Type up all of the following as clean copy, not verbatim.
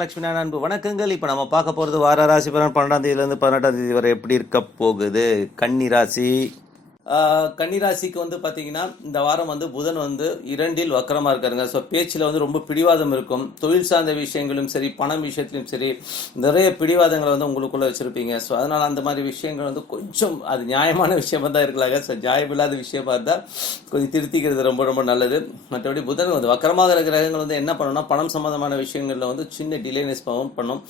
லட்சுமி நாராயண அன்பு வணக்கங்கள். இப்போ நம்ம பார்க்க போகிறது வார ராசி பலன் 12ஆம் தேதியிலேருந்து 18ஆம் தேதி வரை எப்படி இருக்க போகுது. கன்னி ராசி. கன்னிராசிக்கு வந்து பார்த்தீங்கன்னா இந்த வாரம் வந்து புதன் வந்து 2ல் வக்கரமாக இருக்காருங்க. ஸோ பேச்சில் வந்து ரொம்ப பிடிவாதம் இருக்கும். தொழில் சார்ந்த விஷயங்களும் சரி, பணம் விஷயத்திலும் சரி, நிறைய பிடிவாதங்களை வந்து உங்களுக்குள்ளே வச்சுருப்பீங்க. ஸோ அதனால் அந்த மாதிரி விஷயங்கள் வந்து கொஞ்சம் அது நியாயமான விஷயமாக தான் இருக்கலாங்க. ஸோ நியாயமில்லாத விஷயமா இருந்தால் கொஞ்சம் திருத்திக்கிறது ரொம்ப ரொம்ப நல்லது. மற்றபடி புதன் வந்து வக்கரமாக இருக்கிற கிரகங்கள் வந்து என்ன பண்ணணும்னா பணம் சம்மந்தமான விஷயங்களில் வந்து சின்ன டிலேனஸ் பண்ணும்.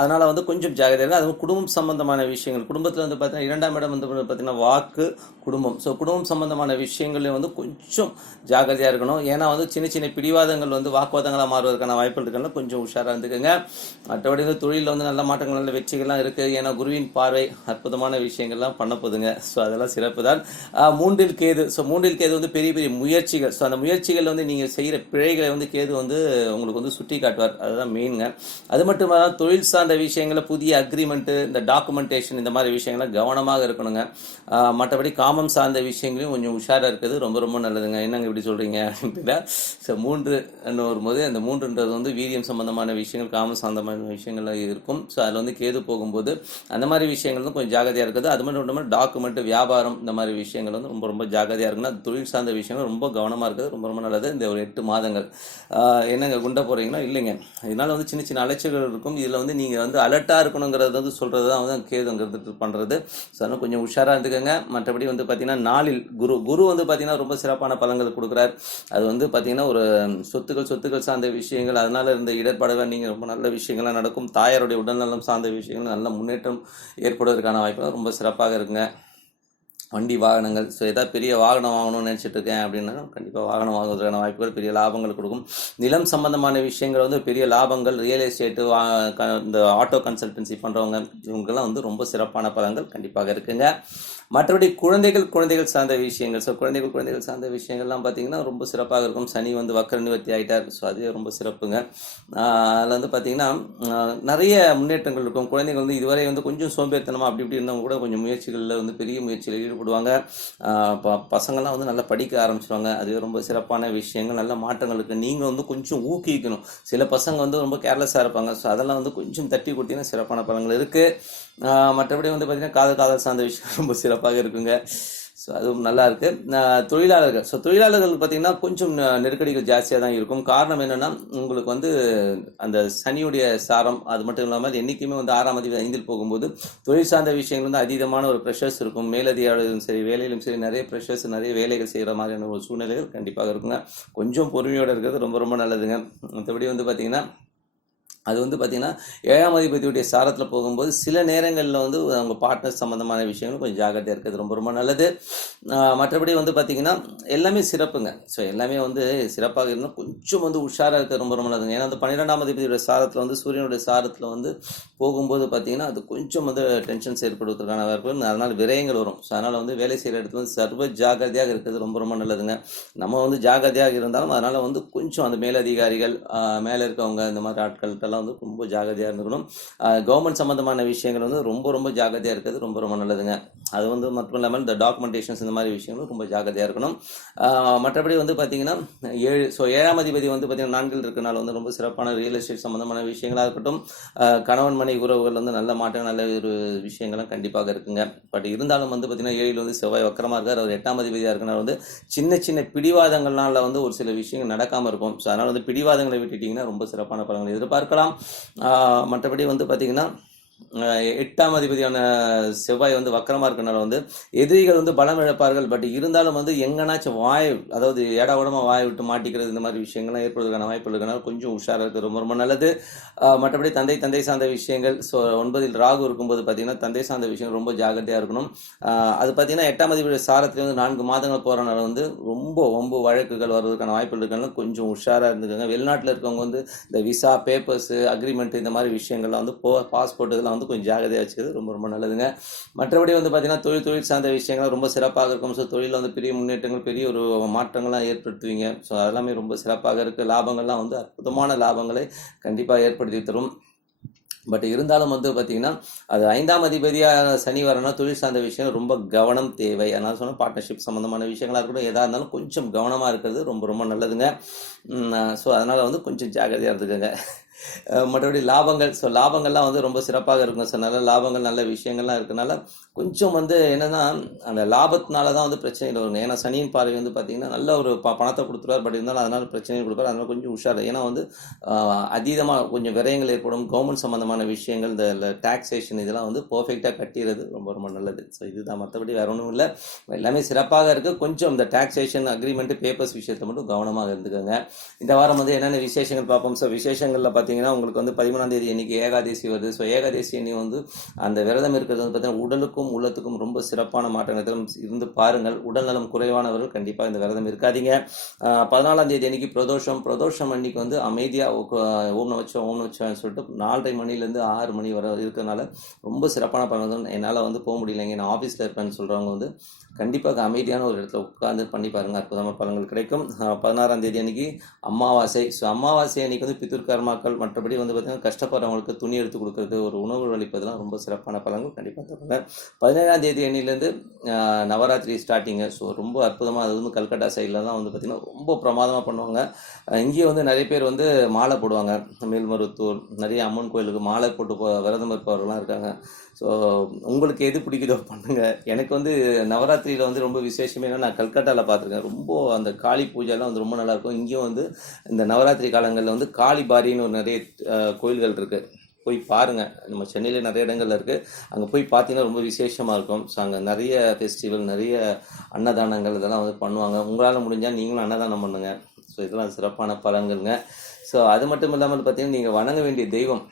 அதனால் வந்து கொஞ்சம் ஜாகிரதையாக, அதுவும் குடும்பம் சம்பந்தமான விஷயங்கள், குடும்பத்தில் வந்து பார்த்தீங்கன்னா 2ஆம் இடம் வந்து பார்த்தீங்கன்னா வாக்கு, குடும்பம். ஸோ குடும்பம் சம்பந்தமான விஷயங்கள்ல வந்து கொஞ்சம் ஜாகிரதையாக இருக்கணும். ஏன்னா வந்து சின்ன சின்ன பிடிவாதங்கள் வந்து வாக்குவாதங்களாக மாறுவதற்கான வாய்ப்புகள் இருக்குன்னா கொஞ்சம் உஷாராக இருந்துக்குங்க. மற்றபடி வந்து தொழிலில் வந்து நல்ல மாற்றங்கள், நல்ல வெற்றிகள்லாம் இருக்குது. ஏன்னா குருவின் பார்வை அற்புதமான விஷயங்கள்லாம் பண்ண போதுங்க. ஸோ அதெல்லாம் சிறப்பு தான். 3ல் கேது. ஸோ 3ல் கேது வந்து பெரிய பெரிய முயற்சிகள். ஸோ அந்த முயற்சிகள் வந்து நீங்கள் செய்கிற பிழைகளை வந்து கேது வந்து உங்களுக்கு வந்து சுட்டி காட்டுவார். அதுதான் மெயினுங்க. அது மட்டும் இல்லாமல் தொழில் சார்ந்த விஷயங்களில் புதிய அக்ரிமெண்ட்டு, இந்த டாக்குமெண்டேஷன், இந்த மாதிரி விஷயங்களை கவனமாக இருக்கணுங்க. மற்றபடி காமம் சார்ந்த விஷயங்களையும் கொஞ்சம் உஷாராக இருக்குது. ரொம்ப ரொம்ப நல்லதுங்க. என்னங்க இப்படி சொல்கிறீங்க அப்படின்ட்டு. ஸோ 3 வரும்போது அந்த 3ன்றது வந்து வீரியம் சம்பந்தமான விஷயங்கள், காமம் சம்பந்தமான விஷயங்கள்லாம் இருக்கும். ஸோ அதில் வந்து கேது போகும்போது அந்த மாதிரி விஷயங்கள் வந்து கொஞ்சம் ஜாகிரதையாக இருக்குது. அது மட்டும் இல்லாமல் டாக்குமெண்ட், வியாபாரம், இந்த மாதிரி விஷயங்கள் வந்து ரொம்ப ரொம்ப ஜாகிரதையாக இருக்குன்னா தொழில் சார்ந்த விஷயங்கள் ரொம்ப கவனமாக இருக்குது. ரொம்ப ரொம்ப நல்லது. இந்த ஒரு 8 மாதங்கள் என்னங்க குண்டை போகிறீங்கன்னா இல்லைங்க. இதனால் வந்து சின்ன சின்ன அலைச்சல்கள் இருக்கும். இதில் வந்து நீங்கள் வந்து அலர்ட்டாக இருக்கணுங்கிறது வந்து சொல்கிறது தான் வந்து கேதுங்கிறது பண்ணுறது. ஸோ அதனால் கொஞ்சம் உஷாராக இருந்துக்கங்க. மற்றபடி வந்து பார்த்தீங்கன்னா 4ல் குரு வந்து பார்த்தீங்கன்னா ரொம்ப சிறப்பான பலன்கள் கொடுக்குறார். அது வந்து பார்த்தீங்கன்னா ஒரு சொத்துக்கள் சார்ந்த விஷயங்கள், அதனால் இருந்த இடர்பாடுகள் நீங்கள் ரொம்ப நல்ல விஷயங்கள்லாம் நடக்கும். தாயாருடைய உடல்நலம் சார்ந்த விஷயங்கள் நல்ல முன்னேற்றம் ஏற்படுவதற்கான வாய்ப்புகள் ரொம்ப சிறப்பாக இருக்குங்க. வண்டி வாகனங்கள், ஸோ ஏதாவது பெரிய வாகனம் வாங்கணும்னு நினச்சிட்டு இருக்கேன் அப்படின்னா கண்டிப்பாக வாகனம் வாங்குவதற்கான வாய்ப்புகள், பெரிய லாபங்கள் கொடுக்கும். நிலம் சம்பந்தமான விஷயங்கள் வந்து பெரிய லாபங்கள், ரியல் எஸ்டேட்டு, இந்த ஆட்டோ கன்சல்டன்சி பண்ணுறவங்க, இவங்கெல்லாம் வந்து ரொம்ப சிறப்பான பலன்கள் கண்டிப்பாக இருக்குங்க. மற்றபடி குழந்தைகள் சார்ந்த விஷயங்கள், ஸோ குழந்தைகள் சார்ந்த விஷயங்கள்லாம் பார்த்தீங்கன்னா ரொம்ப சிறப்பாக இருக்கும். சனி வந்து வக்கர நிவர்த்தி ஆகிட்டார். ஸோ அதுவே ரொம்ப சிறப்புங்க. அதில் வந்து பார்த்தீங்கன்னா நிறைய முன்னேற்றங்கள் இருக்கும். குழந்தைகள் வந்து இதுவரை வந்து கொஞ்சம் சோம்பேறித்தனமாக அப்படி இப்படி இருந்தவங்க கூட கொஞ்சம் முயற்சிகளில் வந்து பெரிய முயற்சியில் ஈடுபடுவாங்க. பசங்கள்லாம் வந்து நல்லா படிக்க ஆரம்பிச்சிடுவாங்க. அதுவே ரொம்ப சிறப்பான விஷயங்கள். நல்ல மாற்றங்களுக்கு நீங்கள் வந்து கொஞ்சம் ஊக்குவிக்கணும். சில பசங்க வந்து ரொம்ப கேர்லெஸ்ஸாக இருப்பாங்க. ஸோ அதெல்லாம் வந்து கொஞ்சம் தட்டி கொடுத்தீங்கன்னா சிறப்பான பலன்கள் இருக்குது. மற்றபடி வந்து பார்த்திங்கன்னா காதல் சார்ந்த விஷயம் ரொம்ப சிறப்பாக இருக்குங்க. ஸோ அதுவும் நல்லா இருக்குது. தொழிலாளர்கள், ஸோ தொழிலாளர்கள் பார்த்திங்கன்னா கொஞ்சம் நெருக்கடிகள் ஜாஸ்தியாக தான் இருக்கும். காரணம் என்னென்னா உங்களுக்கு வந்து அந்த சனியுடைய சாரம், அது மட்டும் இல்லாமல் என்றைக்குமே வந்து 6ஆம் அதிபதி 5ல் போகும்போது தொழில் சார்ந்த விஷயங்கள் வந்து அதீதமான ஒரு ப்ரெஷர்ஸ் இருக்கும். மேலதிகாரிகளும் சரி, வேலையிலும் சரி, நிறைய ப்ரெஷர்ஸ், நிறைய வேலைகள் செய்கிற மாதிரியான ஒரு சூழ்நிலைகள் கண்டிப்பாக இருக்குங்க. கொஞ்சம் பொறுமையோடு இருக்கிறது ரொம்ப ரொம்ப நல்லதுங்க. மற்றபடி வந்து பார்த்திங்கன்னா அது வந்து பார்த்திங்கன்னா 7ஆம் அதிபதியுடைய சாரத்தில் போகும்போது சில நேரங்களில் வந்து அவங்க பார்ட்னர்ஸ் சம்மந்தமான விஷயங்கள் கொஞ்சம் ஜாகிரதையாக இருக்கிறது ரொம்ப ரொம்ப நல்லது. மற்றபடி வந்து பார்த்திங்கன்னா எல்லாமே சிறப்புங்க. ஸோ எல்லாமே வந்து சிறப்பாக இருந்தால் கொஞ்சம் வந்து உஷாராக இருக்கிறது ரொம்ப ரொம்ப நல்லதுங்க. ஏன்னா வந்து 12ஆம் அதிபதியுடைய சாரத்தில் வந்து சூரியனுடைய சாரத்தில் வந்து போகும்போது பார்த்திங்கன்னா அது கொஞ்சம் வந்து டென்ஷன்ஸ் ஏற்படுவதற்கான வாய்ப்பு, அதனால் விரயங்கள் வரும். ஸோ அதனால் வந்து வேலை செய்கிற இடத்துல வந்து சர்வ ஜாகிரதையாக இருக்கிறது ரொம்ப ரொம்ப நல்லதுங்க. நம்ம வந்து ஜாகிரதையாக இருந்தாலும் அதனால் வந்து கொஞ்சம் அந்த மேலதிகாரிகள், மேலே இருக்கவங்க, இந்த மாதிரி ஆட்கள்கிட்ட வந்து ரொம்ப ஜாகிரதையாக இருந்துக்கணும். கவர்மெண்ட் சம்மந்தமான விஷயங்கள் வந்து ரொம்ப ரொம்ப ஜாகிரதையாக இருக்கிறது ரொம்ப ரொம்ப நல்லதுங்க. அது வந்து மட்டும் இல்லாமல் இந்த டாக்குமெண்டேஷன்ஸ், இந்த மாதிரி விஷயங்களும் ரொம்ப ஜாகிரதையாக இருக்கணும். மற்றபடி வந்து பார்த்திங்கன்னா 7ஆம் அதிபதி வந்து பார்த்திங்கன்னா 4ல் இருக்கனால வந்து ரொம்ப சிறப்பான ரியல் எஸ்டேட் சம்மந்தமான விஷயங்களாக இருக்கட்டும், கணவன் மனைவி உறவுகள் வந்து நல்ல மாற்றம், நல்ல ஒரு விஷயங்கள்லாம் கண்டிப்பாக இருக்குங்க. பட் இருந்தாலும் வந்து பார்த்திங்கன்னா 7ல் வந்து செவ்வாய் வக்கரமாக இருக்கார். அவர் 8ஆம் அதிபதியாக இருக்கனால வந்து சின்ன சின்ன பிடிவாதங்கள்னால வந்து ஒரு சில விஷயங்கள் நடக்காமல் இருக்கும். ஸோ அதனால் வந்து பிடிவாதங்களை விட்டுட்டிங்கன்னா ரொம்ப சிறப்பான பலன்களை எதிர்பார்க்கலாம். மற்றபடி வந்து பார்த்திங்கன்னா 8ஆம் அதிபதியான செவ்வாய் வந்து வக்கரமாக இருக்கனால வந்து எதிரிகள் வந்து பலம் இழப்பார்கள். பட் இருந்தாலும் வந்து எங்கனாச்சும் அதாவது ஏடாவிடமாக வாய் விட்டு மாட்டிக்கிறது, இந்த மாதிரி விஷயங்கள்லாம் ஏற்படுவதற்கான வாய்ப்பு இருக்கனால கொஞ்சம் உஷாராக இருக்கிறது ரொம்ப ரொம்ப நல்லது. மற்றபடி தந்தை சார்ந்த விஷயங்கள், ஸோ 9ல் ராகு இருக்கும்போது பார்த்திங்கன்னா தந்தை சார்ந்த விஷயங்கள் ரொம்ப ஜாகிரதையாக இருக்கணும். அது பார்த்திங்கன்னா 8ஆம் அதிபதியுடைய சாரத்தில் வந்து 4 மாதங்கள் போகிறனால வந்து ரொம்ப வழக்குகள் வருவதற்கான வாய்ப்பு இருக்கனால கொஞ்சம் உஷாராக இருந்துக்கோங்க. வெளிநாட்டில் இருக்கவங்க வந்து இந்த விசா, பேப்பர்ஸு, அக்ரிமெண்ட், இந்த மாதிரி விஷயங்கள்லாம் வந்து பாஸ்போர்ட் இதெல்லாம் வந்து கொஞ்சம் ஜாகிரதையாக வச்சுக்கிறது ரொம்ப ரொம்ப நல்லதுங்க. மற்றபடி வந்து பார்த்திங்கன்னா தொழில் சார்ந்த விஷயங்கள் ரொம்ப சிறப்பாக இருக்கும். ஸோ தொழிலில் வந்து பெரிய முன்னேற்றங்கள், பெரிய ஒரு மாற்றங்கள்லாம் ஏற்படுத்துவீங்க. ஸோ அதெல்லாமே ரொம்ப சிறப்பாக இருக்குது. லாபங்கள்லாம் வந்து அற்புதமான லாபங்களை கண்டிப்பாக ஏற்படுத்தி தரும். பட் இருந்தாலும் வந்து பார்த்தீங்கன்னா அது 5ஆம் அதிபதியாக சனி வரனா தொழில் சார்ந்த விஷயம் ரொம்ப கவனம் தேவை. அதனால சொன்னால் பார்ட்னர்ஷிப் சம்மந்தமான விஷயங்களாக இருக்கட்டும், எதாக இருந்தாலும் கொஞ்சம் கவனமாக இருக்கிறது ரொம்ப ரொம்ப நல்லதுங்க. ஸோ அதனால் வந்து கொஞ்சம் ஜாகிரதையாக இருந்துக்கோங்க. மற்றபடி லாபங்கள், ஸோ லாபங்கள்லாம் வந்து ரொம்ப சிறப்பாக இருக்கும். ஸோ நல்ல லாபங்கள் நல்ல விஷயங்கள்லாம் இருக்கனால கொஞ்சம் வந்து என்னென்னா அந்த லாபத்தினால தான் வந்து பிரச்சனைகள் வருங்க. ஏன்னா சனியின் பார்வை வந்து பார்த்தீங்கன்னா நல்ல ஒரு பணத்தை கொடுத்துருவார், பட் இருந்தாலும் அதனால் பிரச்சனைகள் கொடுப்பார். அதனால் கொஞ்சம் உஷார். ஏன்னா வந்து அதீதமாக கொஞ்சம் விரயங்கள் ஏற்படும். கவர்மெண்ட் சம்மந்தமான விஷயங்கள், இந்த டாக்ஸேஷன் இதெல்லாம் வந்து பர்ஃபெக்டாக கட்டிடுறது ரொம்ப ரொம்ப நல்லது. ஸோ இதுதான், மற்றபடி வேற ஒன்றும் இல்லை, எல்லாமே சிறப்பாக இருக்குது. கொஞ்சம் இந்த டாக்ஸேஷன் அக்ரிமெண்ட் பேப்பர்ஸ் விஷயத்தில் மட்டும் கவனமாக இருந்துக்கோங்க. இந்த வாரம் வந்து என்னென்ன விசேஷங்கள் பார்ப்போம். ஸோ விசேஷங்களில் பார்த்தீங்கன்னா உங்களுக்கு வந்து 13ஆம் தேதி அன்றைக்கி ஏகாதேசி வருது. ஸோ ஏகாதேசி அன்னி வந்து அந்த விரதம் இருக்கிறது வந்து பார்த்தீங்கன்னா உடலுக்கும் உள்ளத்துக்கும் ரொம்ப சிறப்பான மாற்றங்கள் இருந்து பாருங்கள். உடல்நலம் குறைவானவர்கள் கண்டிப்பாக இந்த விரதம் இருக்காதீங்க. 14ஆம் தேதி அன்றைக்கி பிரதோஷம் அன்னைக்கு வந்து அமைதியாக ஓம் நமச்சிவாயன்னு சொல்லிட்டு 4:30 மணிலேருந்து 6 மணி வரை இருக்கிறதுனால ரொம்ப சிறப்பான பலன்கள். என்னால் வந்து போக முடியலைங்க, நான் ஆஃபீஸில் இருப்பேன்னு சொல்கிறவங்க வந்து கண்டிப்பாக அமைதியான ஒரு இடத்துல உட்காந்து பண்ணி பாருங்கள், அற்புதமான பலன்கள் கிடைக்கும். 16ஆம் தேதி அன்றைக்கி அமாவாசை. ஸோ அமாவாசை அன்றைக்கி வந்து பித்ரு கர்மாக்கள், மற்றபடி வந்து பார்த்திங்கன்னா கஷ்டப்படுறவங்களுக்கு துணி எடுத்து கொடுக்குறது, ஒரு உணவு அளிப்பதெல்லாம் ரொம்ப சிறப்பான பலன்கள் கண்டிப்பாக தருவாங்க. 17ஆம் தேதி அன்னிலேருந்து நவராத்திரி ஸ்டார்டிங்கு. ஸோ ரொம்ப அற்புதமாக, அது வந்து கல்கட்டா சைட்லலாம் வந்து பார்த்திங்கன்னா ரொம்ப பிரமாதமாக பண்ணுவாங்க. இங்கேயே வந்து நிறைய பேர் வந்து மாலை போடுவாங்க. மேல்மருவத்தூர் நிறைய அம்மன் கோயிலுக்கு மாலை போட்டு விரதம் இருப்பவர்கள்லாம் இருக்காங்க. ஸோ உங்களுக்கு எது பிடிக்குதோ பண்ணுங்கள். எனக்கு வந்து நவராத்திரியில் வந்து ரொம்ப விசேஷமே நான் கல்கட்டாவில் பார்த்துருக்கேன். ரொம்ப அந்த காளி பூஜைலாம் வந்து ரொம்ப நல்லாயிருக்கும். இங்கேயும் வந்து இந்த நவராத்திரி காலங்களில் வந்து காளி பாரின்னு ஒரு நிறைய கோயில்கள் இருக்குது, போய் பாருங்கள். நம்ம சென்னையில் நிறைய இடங்கள்ல இருக்குது, அங்கே போய் பார்த்தீங்கன்னா ரொம்ப விசேஷமாக இருக்கும். ஸோ அங்கே நிறைய ஃபெஸ்டிவல், நிறைய அன்னதானங்கள் இதெல்லாம் வந்து பண்ணுவாங்க. உங்களால் முடிஞ்சால் நீங்களும் அன்னதானம் பண்ணுங்கள். ஸோ இதெல்லாம் சிறப்பான பலன்கள்ங்க. ஸோ அது மட்டும் இல்லாமல் பார்த்தீங்கன்னா நீங்கள் வணங்க வேண்டிய தெய்வம்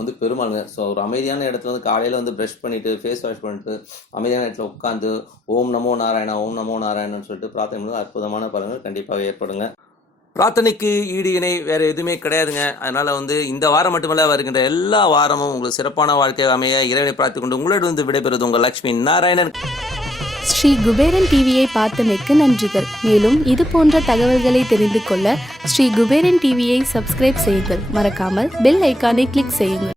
வந்து பெருமாளுங்க. ஸோ ஒரு அமைதியான இடத்துல வந்து காலையில் வந்து ப்ரஷ் பண்ணிவிட்டு ஃபேஸ் வாஷ் பண்ணிட்டு அமைதியான இடத்துல உட்காந்து ஓம் நமோ நாராயணன்னு சொல்லிட்டு பிரார்த்தனை பண்ணுறது அற்புதமான பலன்கள் கண்டிப்பாக ஏற்படுங்க. பிரார்த்தனைக்கு ஈடு இணை வேறு எதுவுமே கிடையாதுங்க. அதனால் வந்து இந்த வாரம் மட்டுமல்ல, வருகின்ற எல்லா வாரமும் உங்களுக்கு சிறப்பான வாழ்க்கை அமைய இறைவனை பிரார்த்திக் கொண்டு உங்களிடம் விடைபெறுவது உங்கள் லட்சுமி நாராயணன். ஸ்ரீ குபேரன் டிவியை பார்த்தமைக்கு நன்றிகள். மேலும் இது போன்ற தகவல்களை தெரிந்து கொள்ள ஸ்ரீ குபேரன் டிவியை சப்ஸ்கிரைப் செய்யுங்கள். மறக்காமல் பெல் ஐக்கானை கிளிக் செய்யுங்கள்.